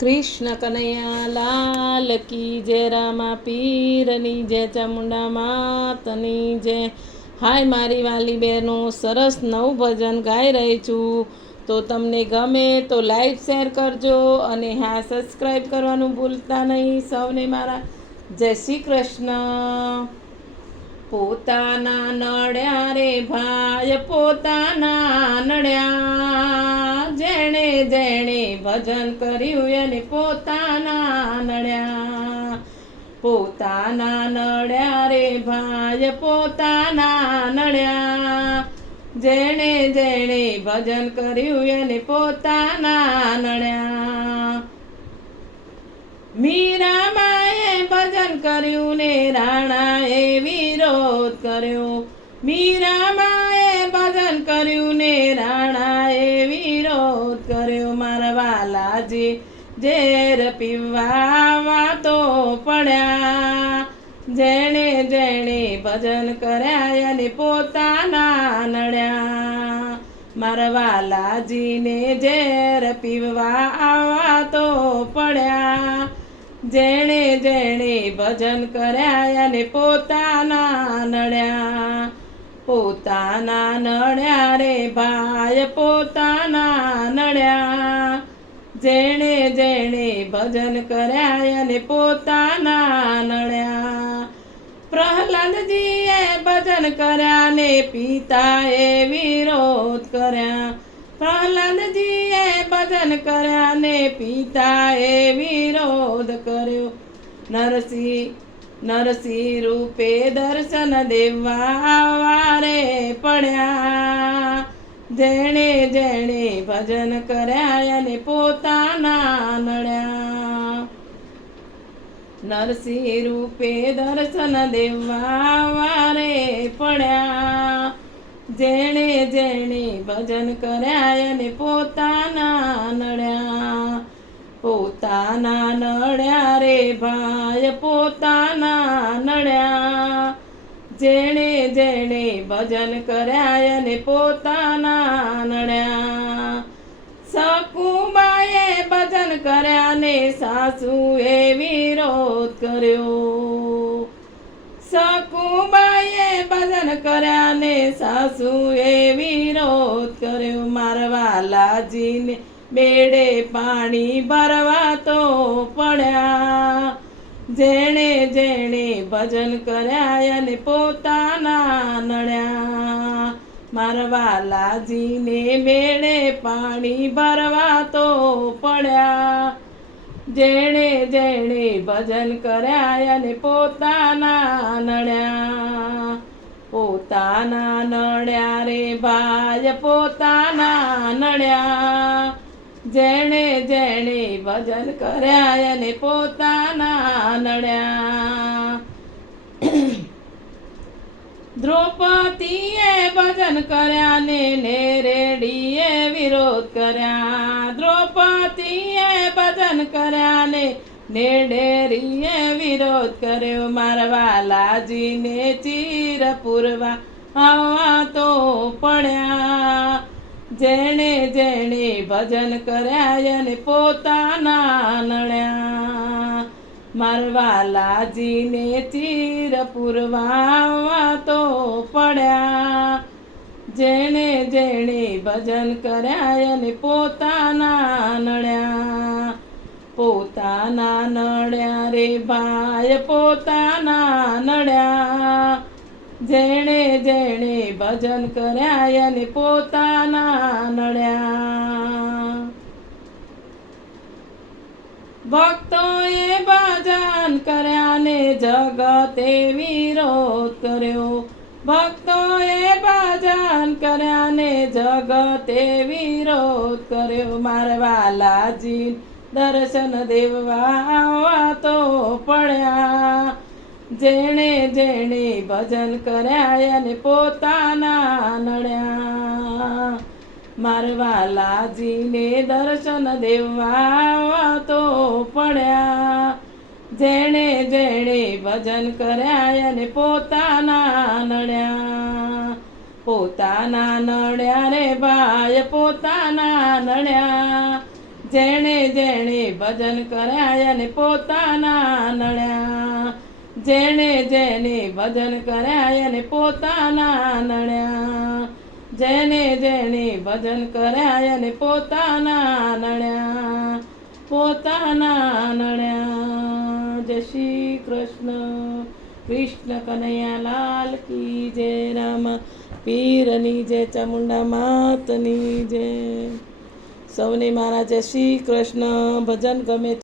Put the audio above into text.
કૃષ્ણ કનૈયા લાલ કી જય, રામા પીરની જય, ચામુંડા માતની જય. હાય મારી વાલી બહેનો, સરસ નવું ભજન ગાઈ રહી છું. તો તમને ગમે તો લાઈક શેર કરજો અને હા, સબસ્ક્રાઈબ કરવાનું ભૂલતા નહીં. સૌને મારા જય શ્રી કૃષ્ણ. પોતાના નડ્યા રે ભાઈ, પોતાના નડ્યા, જેણે જેણે ભજન કર્યું એને પોતાના નડ્યા. પોતાના નડ્યા રે ભાઈ, પોતાના નડ્યા, જેણે જેણે ભજન કર્યું એને પોતાના નડ્યા. મીરાબાઈએ ભજન કર્યું ને રાણાએ વિરોધ કર્યો. મીરાબાઈએ ભજન કર્યું ને રાણાએ વિરોધ કર્યો. મારા વાલાજી ઝેર પીવા વાતો પડ્યા, જેણે જેણે ભજન કર્યા એને પોતાના નડ્યા. મારા વાલાજીને ઝેર પીવા વાતો પડ્યા, જેણે જેણે ભજન કર્યા એને પોતાના નડ્યા. પોતાના નડ્યા રે ભાઈ, પોતાના નડ્યા, જેણે જેણે ભજન કર્યા એને પોતાના નડ્યા. પ્રહલાદજીએ ભજન કર્યા ને પિતાએ વિરોધ કર્યા. પ્રહલાદજીએ ભજન કર્યા ને પિતાએ વિરોધ કર્યો. નરસિંહ રૂપે દર્શન દેવા વારે પડ્યા, જેણે જેણે ભજન કર્યા એને પોતાના નડ્યા. નરસિંહ રૂપે દર્શન દેવા વારે પડ્યા, જેણે જેણે ભજન કર્યા એને પોતાના નડ્યા. પોતાના નડ્યા રે ભાઈ, પોતાના નડ્યા, જેણે જેણે ભજન કર્યા એને પોતાના નડ્યા. સકુબાએ ભજન કર્યા ને સાસુએ વિરોધ કર્યો. સકુબાએ ભજન કર્યા ને સાસુએ વિરોધ કર્યો. મારા વાલાજીને બેડે પાણી ભરવા તો પડ્યા, જેણે જેણે ભજન કર્યા એને પોતાના નડ્યા. મારા વાલાજીને બેડે પાણી ભરવા તો પડ્યા, જેણે જેણે ભજન કર્યા એને પોતાના નડ્યા. પોતાના નડ્યા રે ભાઈ, પોતાના નડ્યા, જેણે જેણે ભજન કર્યા એને પોતાના નડ્યા. દ્રૌપદીએ ભજન કર્યા ને નેરેડીએ વિરોધ કર્યા. દ્રૌપદીએ ભજન કર્યા ને નેડેરીએ વિરોધ કર્યો. મારા વાલાજીને ચીર પૂરવા આવવા તો પડ્યા, જેણે જેણે ભજન કર્યા એને પોતાના નડ્યા. મારા વાલાજીને ચીર પૂરવા આવવા તો પડ્યા, જેણે જેણે ભજન કર્યા એને પોતાના નડ્યા. પોતાના નડ્યા રે ભાઈ, પોતાના નડ્યા, જેણે જેણે ભજન કર્યા એને પોતાના નડ્યા. ભક્તોએ ભજન કર્યા ને જગતે વિરોધ કર્યો. ભક્તોએ ભજન કર્યા ને જગતે વિરોધ કર્યો. મારા વાલાજી દર્શન દેવા આવવા તો પડ્યા, જેણે જેણે ભજન કર્યા એને પોતાના નડ્યા. મારા વાલાજીને દર્શન દેવા આવવા તો પડ્યા, જેણે જેણે ભજન કર્યા એને પોતાના નડ્યા. પોતાના નડ્યા રે ભાઈ, પોતાના નડ્યા, જેણે જેણે ભજન કર્યા અને પોતાના નળ્યા જેણે જેણે ભજન કર્યા અને પોતાના નળ્યા જેણે જેણે ભજન કર્યા અને પોતાના નળ્યા જય શ્રી કૃષ્ણ કૃષ્ણ કનૈયા લાલ કી જય રામ પીરની જય ચામુંડા માતની જય સૌને મારા જય શ્રી કૃષ્ણ ભજન ગમે